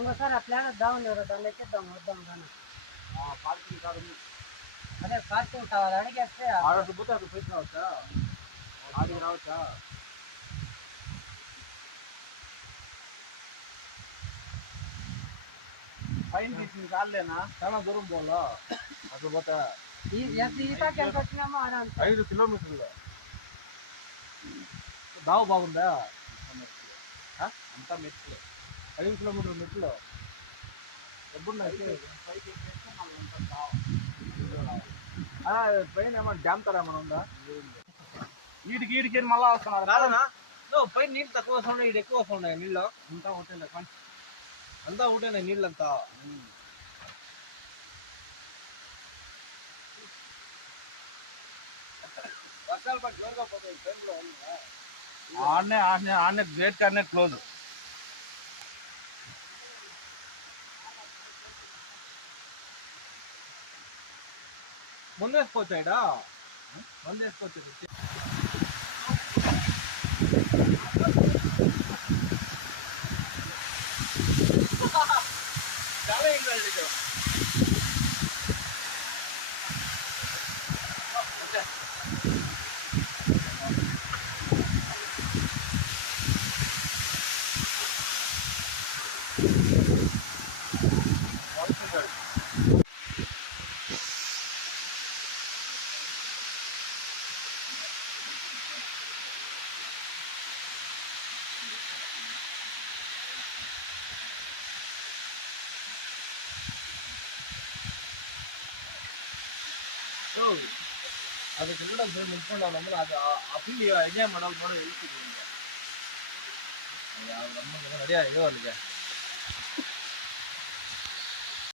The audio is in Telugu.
ఇంకోసారి అట్లా వద్దాం లేరు దాన్ని ఎక్కిద్దాం వద్దాం దాన్ని పార్కింగ్ కాదు అదే పార్కింగ్ కావాలి అడిగేస్తే ఆడట్టు పోతే అక్కడ పోయి రావచ్చా ఆడికి రావచ్చా పైన తీసింది కాలేనా చాలా దూరం పోవాలా అక్కడ పోతే ఈతకి ఎంత వచ్చినామో ఆడ 5 కిలోమీటర్లు దావు బాగుందా అంతా మెట్లు 5 కిలోమీటర్ల మెట్లు ఎప్పుడున్నాయి ట్రైన్ ఏమన్నా డ్యామ్ తర ఏమన్నా ఉందా ఈడికి మళ్ళా వస్తున్నారు కాదనా పైన నీళ్ళు తక్కువ వస్తున్నాయి ఇది ఎక్కువ వస్తున్నాయి నీళ్ళు అంతా ఒకటే అంతా ఒకటేనా నీళ్ళంతా వర్షాలు పడి జోరుగా పోతాయి ట్రైన్లో ఆడనే గేట్ కాడనే క్లోజ్ ముందేసుకోవచ్చా ఇడా ముందేసుకోవచ్చు చాలా ఇంట్రెస్ట్ ಅದಕ್ಕೆ ಕೂಡ ನಿಂತ್ಕೊಂಡು ನಮ್ಮನ್ನ ಅದು ಆ ಫೀಲ್ ಎಂಜಾಯ್ ಮಾಡೋದು ನೋಡಿ ಹೇಳ್ತಿದ್ವಿ ನಮಗೆ ರೆಡಿ ಅಲ್ಲಿಗೆ